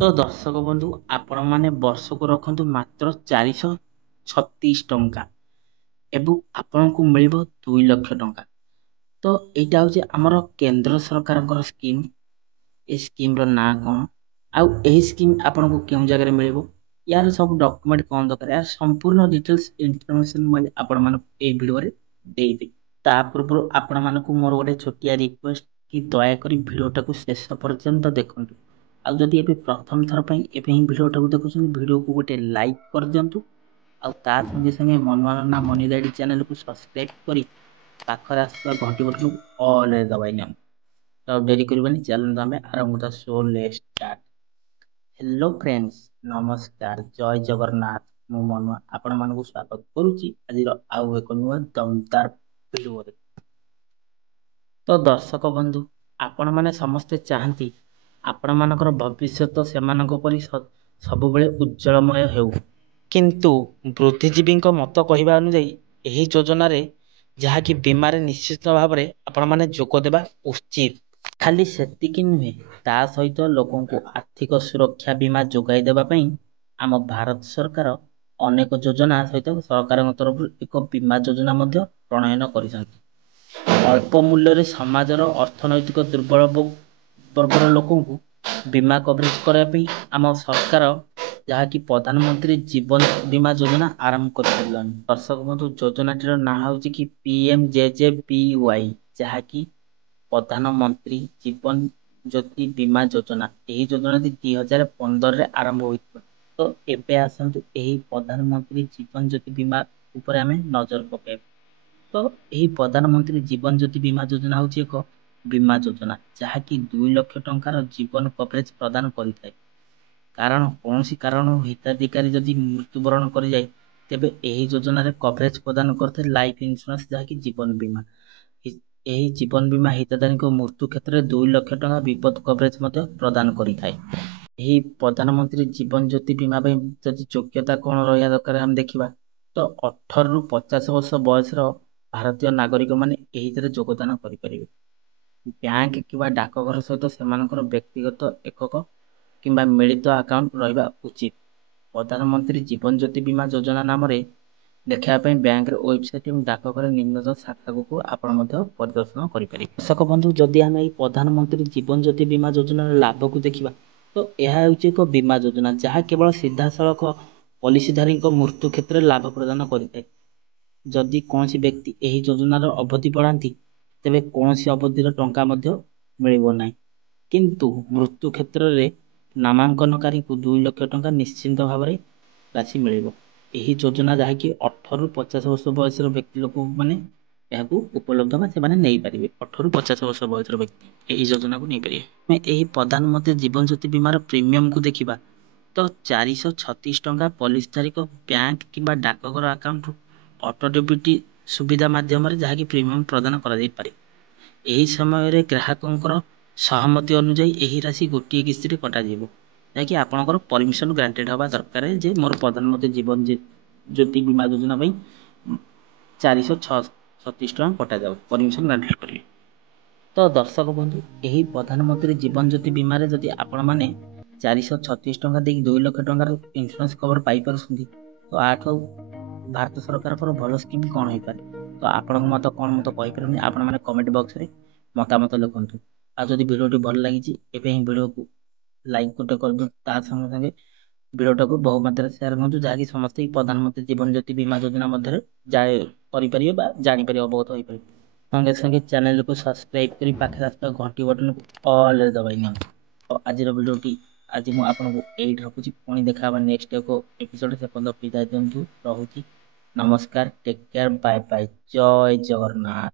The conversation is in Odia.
ତ ଦର୍ଶକ ବନ୍ଧୁ ଆପଣମାନେ ବର୍ଷକୁ ରଖନ୍ତୁ ମାତ୍ର 436 ଟଙ୍କା ଏବଂ ଆପଣଙ୍କୁ ମିଳିବ 2 ଲକ୍ଷ ଟଙ୍କା। ତ ଏଇଟା ହେଉଛି ଆମର କେନ୍ଦ୍ର ସରକାରଙ୍କର ସ୍କିମ୍। ଏ ସ୍କିମ୍ର ନାଁ କ'ଣ, ଆଉ ଏହି ସ୍କିମ୍ ଆପଣଙ୍କୁ କେଉଁ ଜାଗାରେ ମିଳିବ, ୟାର ସବୁ ଡକୁମେଣ୍ଟ କ'ଣ ଦରକାର, ଏହାର ସମ୍ପୂର୍ଣ୍ଣ ଡିଟେଲ୍ସ ଇନଫର୍ମେସନ୍ ମୁଁ ଆପଣମାନଙ୍କୁ ଏହି ଭିଡ଼ିଓରେ ଦେଇଦେବି। ତା ପୂର୍ବରୁ ଆପଣମାନଙ୍କୁ ମୋର ଗୋଟେ ଛୋଟିଆ ରିକ୍ୱେଷ୍ଟ କି ଦୟାକରି ଭିଡ଼ିଓଟାକୁ ଶେଷ ପର୍ଯ୍ୟନ୍ତ ଦେଖନ୍ତୁ। ଆଉ ଯଦି ଏବେ ପ୍ରଥମ ଥର ପାଇଁ ଏବେ ହିଁ ଭିଡ଼ିଓଟାକୁ ଦେଖୁଛନ୍ତି, ଭିଡ଼ିଓକୁ ଗୋଟେ ଲାଇକ୍ କରିଦିଅନ୍ତୁ। ଆଉ ତା ସଙ୍ଗେ ସଙ୍ଗେ ମନୋରଞ୍ଜନ ମନିଦାଡ଼ି ଚ୍ୟାନେଲକୁ ସବସ୍କ୍ରାଇବ୍ କରି ପାଖରେ ଆସୁଥିବା ଘଣ୍ଟି ବଟନକୁ ଅଲ୍ରେ ଦବାଇ ନିଅନ୍ତୁ। ତ ଡେରି କରିବାନି, ଚାଲନ୍ତୁ ଆମେ ଆରମ୍ଭ କରିବା। Show let's start. Hello friends, ନମସ୍କାର, ଜୟ ଜଗନ୍ନାଥ। ମୁଁ ମନୁଆ ଆପଣମାନଙ୍କୁ ସ୍ୱାଗତ କରୁଛି ଆଜିର ଆଉ ଏକ ନୂଆ ଦମଦାର ଭିଡ଼ିଓରେ। ତ ଦର୍ଶକ ବନ୍ଧୁ, ଆପଣମାନେ ସମସ୍ତେ ଚାହାନ୍ତି ଆପଣମାନଙ୍କର ଭବିଷ୍ୟତ ସେମାନଙ୍କ ପରି ସବୁବେଳେ ଉଜ୍ଜଳମୟ ହେଉ। କିନ୍ତୁ ବୁଦ୍ଧିଜୀବୀଙ୍କ ମତ କହିବା ଅନୁଯାୟୀ ଏହି ଯୋଜନାରେ ଯାହାକି ବୀମାରେ ନିଶ୍ଚିତ ଭାବରେ ଆପଣମାନେ ଯୋଗ ଦେବା ଉଚିତ। ଖାଲି ସେତିକି ନୁହେଁ, ତା ସହିତ ଲୋକଙ୍କୁ ଆର୍ଥିକ ସୁରକ୍ଷା ବୀମା ଯୋଗାଇ ଦେବା ପାଇଁ ଆମ ଭାରତ ସରକାର ଅନେକ ଯୋଜନା ସହିତ ସରକାରଙ୍କ ତରଫରୁ ଏକ ବୀମା ଯୋଜନା ମଧ୍ୟ ପ୍ରଣୟନ କରିଛନ୍ତି। ଅଳ୍ପ ମୂଲ୍ୟରେ ସମାଜର ଅର୍ଥନୈତିକ ଦୁର୍ବଳ ବର୍ଗର ଲୋକଙ୍କୁ ବୀମା କଭରେଜ କରିବା ପାଇଁ ଆମ ସରକାର ଯାହାକି ପ୍ରଧାନମନ୍ତ୍ରୀ ଜୀବନ ବୀମା ଯୋଜନା ଆରମ୍ଭ କରିସାରିଲାଣି। ଦର୍ଶକ ବନ୍ଧୁ, ଯୋଜନାଟିର ନାଁ ହେଉଛି କି PMJJBY, ଯାହାକି ପ୍ରଧାନମନ୍ତ୍ରୀ ଜୀବନ ଜ୍ୟୋତି ବୀମା ଯୋଜନା। ଏହି ଯୋଜନାଟି 2015ରେ ଆରମ୍ଭ ହୋଇଥିଲା। ତ ଏବେ ଆସନ୍ତୁ ଏହି ପ୍ରଧାନମନ୍ତ୍ରୀ ଜୀବନ ଜ୍ୟୋତି ବୀମା ଉପରେ ଆମେ ନଜର ପକାଇବା। ତ ଏହି ପ୍ରଧାନମନ୍ତ୍ରୀ ଜୀବନ ଜ୍ୟୋତି ବୀମା ଯୋଜନା ହେଉଛି ଏକ ବୀମା ଯୋଜନା ଯାହାକି 2 ଲକ୍ଷ ଟଙ୍କାର ଜୀବନ କଭରେଜ ପ୍ରଦାନ କରିଥାଏ। କାରଣ କୌଣସି କାରଣରୁ ହିତାଧିକାରୀ ଯଦି ମୃତ୍ୟୁବରଣ କରିଯାଏ, ତେବେ ଏହି ଯୋଜନାରେ କଭରେଜ ପ୍ରଦାନ କରିଥାଏ ଲାଇଫ ଇନ୍ସୁରାନ୍ସ, ଯାହାକି ଜୀବନ ବୀମା। ଏହି ଜୀବନ ବୀମା ହିତାଧିକାରୀଙ୍କ ମୃତ୍ୟୁ କ୍ଷେତ୍ରରେ 2 ଲକ୍ଷ ଟଙ୍କା ବିପଦ କଭରେଜ ମଧ୍ୟ ପ୍ରଦାନ କରିଥାଏ। ଏହି ପ୍ରଧାନମନ୍ତ୍ରୀ ଜୀବନ ଜ୍ୟୋତି ବୀମା ପାଇଁ ଯଦି ଯୋଗ୍ୟତା କ'ଣ ରହିବା ଦରକାର ଆମେ ଦେଖିବା, ତ 18ରୁ 50 ବର୍ଷ ବୟସର ଭାରତୀୟ ନାଗରିକମାନେ ଏହିଥିରେ ଯୋଗଦାନ କରିପାରିବେ। ବ୍ୟାଙ୍କ କିମ୍ବା ଡାକଘର ସହିତ ସେମାନଙ୍କର ବ୍ୟକ୍ତିଗତ ଏକକ କିମ୍ବା ମିଳିତ ଆକାଉଣ୍ଟ ରହିବା ଉଚିତ। ପ୍ରଧାନମନ୍ତ୍ରୀ ଜୀବନ ଜ୍ୟୋତି ବୀମା ଯୋଜନା ନାମରେ ଦେଖିବା ପାଇଁ ବ୍ୟାଙ୍କର ୱେବସାଇଟ୍ ଏବଂ ଡାକଘର ନିମ୍ନଲିଖିତ ଶାଖାକୁ ଆପଣ ମଧ୍ୟ ପରିଦର୍ଶନ କରିପାରିବେ। ଦର୍ଶକ ବନ୍ଧୁ, ଯଦି ଆମେ ଏହି ପ୍ରଧାନମନ୍ତ୍ରୀ ଜୀବନ ଜ୍ୟୋତି ବୀମା ଯୋଜନାର ଲାଭକୁ ଦେଖିବା, ତ ଏହା ହେଉଛି ଏକ ବୀମା ଯୋଜନା ଯାହା କେବଳ ସିଧାସଳଖ ପଲିସିଧାରୀଙ୍କ ମୃତ୍ୟୁ କ୍ଷେତ୍ରରେ ଲାଭ ପ୍ରଦାନ କରିଥାଏ। ଯଦି କୌଣସି ବ୍ୟକ୍ତି ଏହି ଯୋଜନାର ଅବଧି ବଢ଼ାନ୍ତି, ତେବେ କୌଣସି ଅବଧିର ଟଙ୍କା ମଧ୍ୟ ମିଳିବ ନାହିଁ। କିନ୍ତୁ ମୃତ୍ୟୁ କ୍ଷେତ୍ରରେ ନାମାଙ୍କନକାରୀଙ୍କୁ 2 ଲକ୍ଷ ଟଙ୍କା ନିଶ୍ଚିନ୍ତ ଭାବରେ ରାଶି ମିଳିବ। ଏହି ଯୋଜନା ଯାହାକି 18ରୁ 50 ବର୍ଷ ବୟସର ବ୍ୟକ୍ତି ଲୋକମାନେ ଏହାକୁ ଉପଲବ୍ଧ ବା ସେମାନେ ନେଇପାରିବେ। 18ରୁ 50 ବର୍ଷ ବୟସର ବ୍ୟକ୍ତି ଏହି ଯୋଜନାକୁ ନେଇପାରିବେ। ଆମେ ଏହି ପ୍ରଧାନମନ୍ତ୍ରୀ ଜୀବନ ଜ୍ୟୋତି ବୀମାର ପ୍ରିମିୟମକୁ ଦେଖିବା, ତ 436 ଟଙ୍କା ପଲିସିଧାରୀଙ୍କ ବ୍ୟାଙ୍କ କିମ୍ବା ଡାକଘର ଆକାଉଣ୍ଟରୁ ଅଟୋ ଡେବିଟ୍ ସୁବିଧା ମାଧ୍ୟମରେ ଯାହାକି ପ୍ରିମିୟମ ପ୍ରଦାନ କରାଯାଇପାରେ। ଏହି ସମୟରେ ଗ୍ରାହକଙ୍କର ସହମତି ଅନୁଯାୟୀ ଏହି ରାଶି ଗୋଟିଏ କିସ୍ତିରେ କଟାଯିବ, ଯାହାକି ଆପଣଙ୍କର ପରମିଶନ ଗ୍ରାଣ୍ଟେଡ୍ ହେବା ଦରକାର ଯେ ମୋର ପ୍ରଧାନମନ୍ତ୍ରୀ ଜୀବନ ଜ୍ୟୋତି ବୀମା ଯୋଜନା ପାଇଁ 436 ଟଙ୍କା କଟାଯାଉ, ପରମିଶନ ଗ୍ରାଣ୍ଟେଡ୍ କରିବେ। ତ ଦର୍ଶକ ବନ୍ଧୁ, ଏହି ପ୍ରଧାନମନ୍ତ୍ରୀ ଜୀବନ ଜ୍ୟୋତି ବୀମାରେ ଯଦି ଆପଣମାନେ 436 ଟଙ୍କା ଦେଇକି 2 ଲକ୍ଷ ଟଙ୍କାର ଇନ୍ସୁରାନ୍ସ କଭର ପାଇପାରୁଛନ୍ତି, ତ ଆଠୁ ଭାରତ ସରକାରଙ୍କର ଭଲ ସ୍କିମ୍ କ'ଣ ହେଇପାରେ? ତ ଆପଣଙ୍କ ମତ କ'ଣ ମତ କହିପାରିବେନି, ଆପଣମାନେ କମେଣ୍ଟ ବକ୍ସରେ ମତାମତ ଲେଖନ୍ତୁ। ଆଉ ଯଦି ଭିଡ଼ିଓଟି ଭଲ ଲାଗିଛି, ଏବେ ହିଁ ଭିଡ଼ିଓକୁ ଲାଇକ୍ ଗୋଟେ କରିଦିଅନ୍ତୁ। ତା ସଙ୍ଗେ ସଙ୍ଗେ ଭିଡ଼ିଓଟାକୁ ବହୁ ମାତ୍ରାରେ ସେୟାର କରନ୍ତୁ, ଯାହାକି ସମସ୍ତେ ଏହି ପ୍ରଧାନମନ୍ତ୍ରୀ ଜୀବନ ଜ୍ୟୋତି ବୀମା ଯୋଜନା ମଧ୍ୟରେ କରିପାରିବେ ବା ଜାଣିପାରିବେ, ଅବଗତ ହୋଇପାରିବେ। ସଙ୍ଗେ ସଙ୍ଗେ ଚ୍ୟାନେଲକୁ ସବସ୍କ୍ରାଇବ୍ କରି ପାଖରେ ଆସୁଥିବା ଘଣ୍ଟି ବଟନକୁ ଅଲ୍ରେ ଦବାଇ ନିଅନ୍ତୁ। ତ ଆଜିର ଭିଡ଼ିଓଟି ଆଜି ମୁଁ ଆପଣଙ୍କୁ ଏଇଠି ରଖୁଛି। ପୁଣି ଦେଖା ହେବା ନେକ୍ସଟ ଏକ ଏପିସୋଡ଼ରେ। ସେ ପର୍ଯ୍ୟନ୍ତ ବିଦାୟ ଦିଅନ୍ତୁ। ରହୁଛି। ନମସ୍କାର, ଟେକ୍ କେୟାର, ବାଏ ବାଏ, ଜୟ ଜଗନ୍ନାଥ।